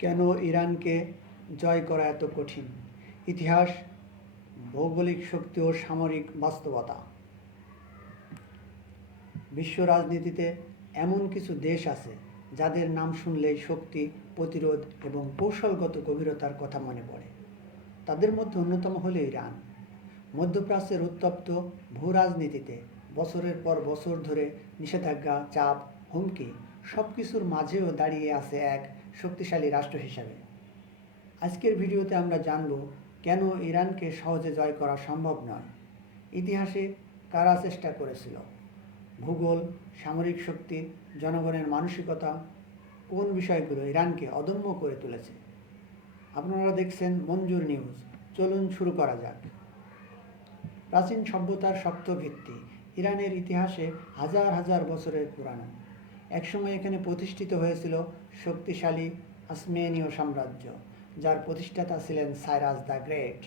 কেন ইরানকে জয় করা এত কঠিন? ইতিহাস, ভৌগোলিক শক্তি ও সামরিক বাস্তবতা। বিশ্ব রাজনীতিতে এমন কিছু দেশ আছে যাদের নাম শুনলেই শক্তি, প্রতিরোধ এবং কৌশলগত গভীরতার কথা মনে পড়ে। তাদের মধ্যে অন্যতম হল ইরান। মধ্যপ্রাচ্যের উত্তপ্ত ভূরাজনীতিতে বছরের পর বছর ধরে নিষেধাজ্ঞা, চাপ, হুমকি সব কিছুর মাঝেও দাঁড়িয়ে আছে এক শক্তিশালী রাষ্ট্র হিসাবে। আজকের ভিডিওতে আমরা জানব কেন ইরানকে সহজে জয় করা সম্ভব নয়, ইতিহাসে কারা চেষ্টা করেছিল, ভূগোল, সামরিক শক্তি, জনগণের মানসিকতা, কোন বিষয়গুলো ইরানকে অদম্য করে তুলেছে। আপনারা দেখছেন মঞ্জুর নিউজ। চলুন শুরু করা যাক। প্রাচীন সভ্যতার শক্ত ভিত্তি। ইরানের ইতিহাসে হাজার হাজার বছরের পুরানো। একসময় এখানে প্রতিষ্ঠিত হয়েছিল শক্তিশালী আসমেনীয় সাম্রাজ্য, যার প্রতিষ্ঠাতা ছিলেন সাইরাস দ্য গ্রেট।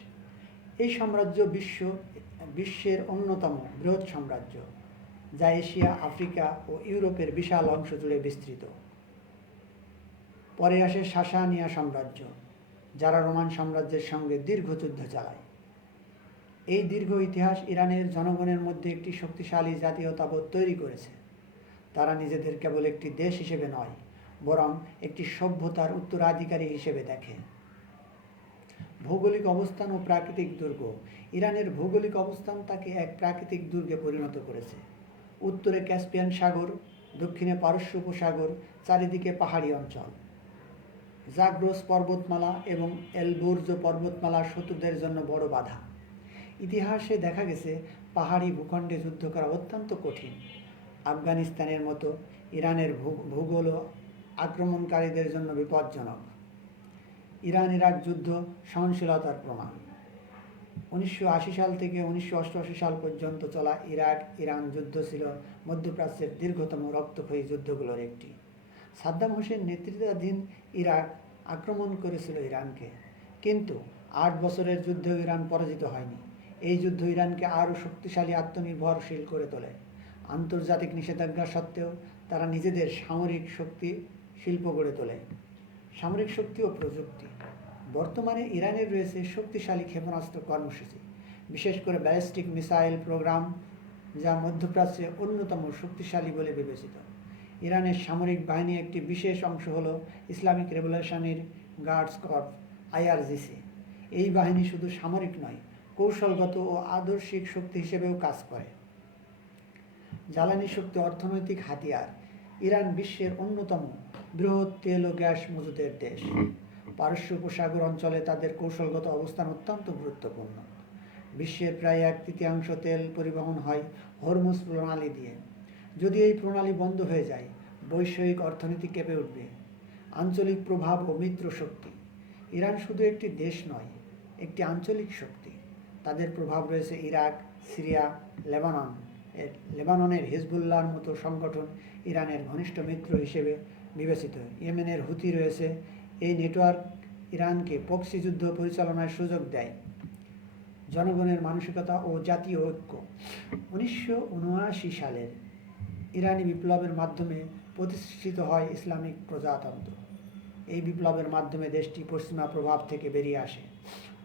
এই সাম্রাজ্য বিশ্বের অন্যতম বৃহৎ সাম্রাজ্য, যা এশিয়া, আফ্রিকা ও ইউরোপের বিশাল অংশ জুড়ে বিস্তৃত। পরে আসে সাসানিয়া সাম্রাজ্য, যারা রোমান সাম্রাজ্যের সঙ্গে দীর্ঘ যুদ্ধ চালায়। এই দীর্ঘ ইতিহাস ইরানের জনগণের মধ্যে একটি শক্তিশালী জাতীয়তাবোধ তৈরি করেছে। তারা নিজেদের কেবল একটি দেশ হিসেবে নয়, বরং একটি সভ্যতার উত্তরাধিকারী হিসেবে দেখে। ভৌগোলিক অবস্থান ও প্রাকৃতিক দুর্গ। ইরানের ভৌগোলিক অবস্থান তাকে এক প্রাকৃতিক দুর্গে পরিণত করেছে। উত্তরে ক্যাসপিয়ান সাগর, দক্ষিণে পারস্য উপসাগর, চারিদিকে পাহাড়ি অঞ্চল। জাগ্রস পর্বতমালা এবং এলবুর্জ পর্বতমালা শত্রুদের জন্য বড় বাধা। ইতিহাসে দেখা গেছে পাহাড়ি ভূখণ্ডে যুদ্ধ করা অত্যন্ত কঠিন। আফগানিস্তানের মতো ইরানের ভূগোলও আক্রমণকারীদের জন্য বিপজ্জনক। ইরান ইরাক যুদ্ধ সহনশীলতার প্রমাণ। 1980 সাল থেকে 1988 সাল পর্যন্ত চলা ইরাক ইরান যুদ্ধ ছিল মধ্যপ্রাচ্যের দীর্ঘতম রক্তক্ষয়ী যুদ্ধগুলোর একটি। সাদ্দাম হোসেন নেতৃত্বাধীন ইরাক আক্রমণ করেছিল ইরানকে, কিন্তু 8 বছরের যুদ্ধেও ইরান পরাজিত হয়নি। এই যুদ্ধ ইরানকে আরও শক্তিশালী, আত্মনির্ভরশীল করে তোলে। আন্তর্জাতিক নিষেধাজ্ঞা সত্ত্বেও তারা নিজেদের সামরিক শক্তি শিল্প গড়ে তোলে। সামরিক শক্তি ও প্রযুক্তি। বর্তমানে ইরানের রয়েছে শক্তিশালী ক্ষেপণাস্ত্র কর্মসূচি, বিশেষ করে ব্যালিস্টিক মিসাইল প্রোগ্রাম, যা মধ্যপ্রাচ্যে অন্যতম শক্তিশালী বলে বিবেচিত। ইরানের সামরিক বাহিনী একটি বিশেষ অংশ হল Islamic revolutionary guards corps, IRGC। এই বাহিনী শুধু সামরিক নয়, কৌশলগত ও আদর্শিক শক্তি হিসেবেও কাজ করে। জ্বালানি শক্তি, অর্থনৈতিক হাতিয়ার। ইরান বিশ্বের অন্যতম বৃহৎ তেল ও গ্যাস মজুদের দেশ। পারস্য উপসাগর অঞ্চলে তাদের কৌশলগত অবস্থান অত্যন্ত গুরুত্বপূর্ণ। বিশ্বের প্রায় 1/3 তেল পরিবহন হয় হরমুজ প্রণালী দিয়ে। যদি এই প্রণালী বন্ধ হয়ে যায়, বৈশ্বিক অর্থনীতি কেঁপে উঠবে। আঞ্চলিক প্রভাব ও মিত্র শক্তি। ইরান শুধু একটি দেশ নয়, একটি আঞ্চলিক শক্তি। তাদের প্রভাব রয়েছে ইরাক, সিরিয়া, লেবাননের হিজবুল্লাহর মতো সংগঠন ইরানের ঘনিষ্ঠ মিত্র হিসেবে বিবেচিত। ইয়েমেনের হুথি রয়েছে। এই নেটওয়ার্ক ইরানকে প্রক্সি যুদ্ধ পরিচালনার সুযোগ দেয়। জনগণের মানসিকতা ও জাতীয় ঐক্য। 1979 সালের ইরানি বিপ্লবের মাধ্যমে প্রতিষ্ঠিত হয় ইসলামিক প্রজাতন্ত্র। এই বিপ্লবের মাধ্যমে দেশটি পশ্চিমা প্রভাব থেকে বেরিয়ে আসে।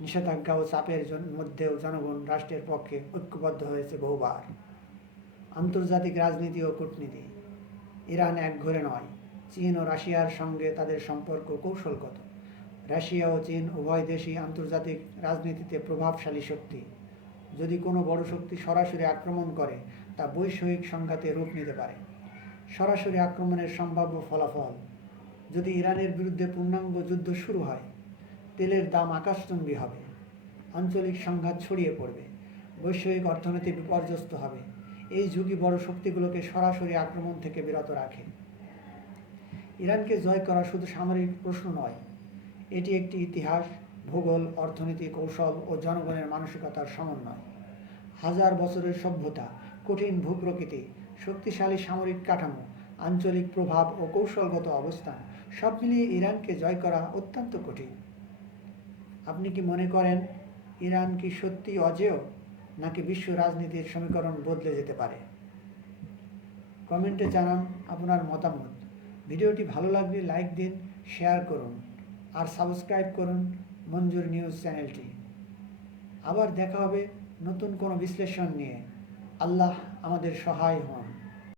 নিষেধাজ্ঞা ও চাপের মধ্যেও জনগণ রাষ্ট্রের পক্ষে ঐক্যবদ্ধ হয়েছে বহুবার। আন্তর্জাতিক রাজনীতি ও কূটনীতি। ইরান একঘরে নয়। চীন ও রাশিয়ার সঙ্গে তাদের সম্পর্ক কৌশলগত। রাশিয়া ও চীন উভয় দেশই আন্তর্জাতিক রাজনীতিতে প্রভাবশালী শক্তি। যদি কোনো বড় শক্তি সরাসরি আক্রমণ করে, তা বৈশ্বিক সংঘাতে রূপ নিতে পারে। সরাসরি আক্রমণের সম্ভাব্য ফলাফল: যদি ইরানের বিরুদ্ধে পূর্ণাঙ্গ যুদ্ধ শুরু হয়, তেলের দাম আকাশচুম্বী হবে, আঞ্চলিক সংঘাত ছড়িয়ে পড়বে, বৈশ্বিক অর্থনীতি বিপর্যস্ত হবে। এই ঝুঁকি বড় শক্তিগুলোকে সরাসরি আক্রমণ থেকে বিরত রাখে। ইরানকে জয় করা শুধু সামরিক প্রশ্ন নয়, এটি একটি ইতিহাস, ভূগোল, অর্থনীতি, কৌশল ও জনগণের মানসিকতার সমন্বয়। হাজার বছরের সভ্যতা, কঠিন ভূপ্রকৃতি, শক্তিশালী সামরিক কাঠামো, আঞ্চলিক প্রভাব ও কৌশলগত অবস্থান, সব মিলিয়ে ইরানকে জয় করা অত্যন্ত কঠিন। আপনি কি মনে করেন ইরান কি সত্যি অজেয়, নাকি বিশ্ব রাজনীতির সমীকরণ বদলে যেতে পারে? কমেন্টে জানান আপনার মতামত। ভিডিওটি ভালো লাগলে লাইক দিন, শেয়ার করুন। আর সাবস্ক্রাইব করুন মঞ্জুর নিউজ চ্যানেলটি। আবার দেখা হবে নতুন কোনো বিশ্লেষণ নিয়ে। আল্লাহ আমাদের সহায় হন।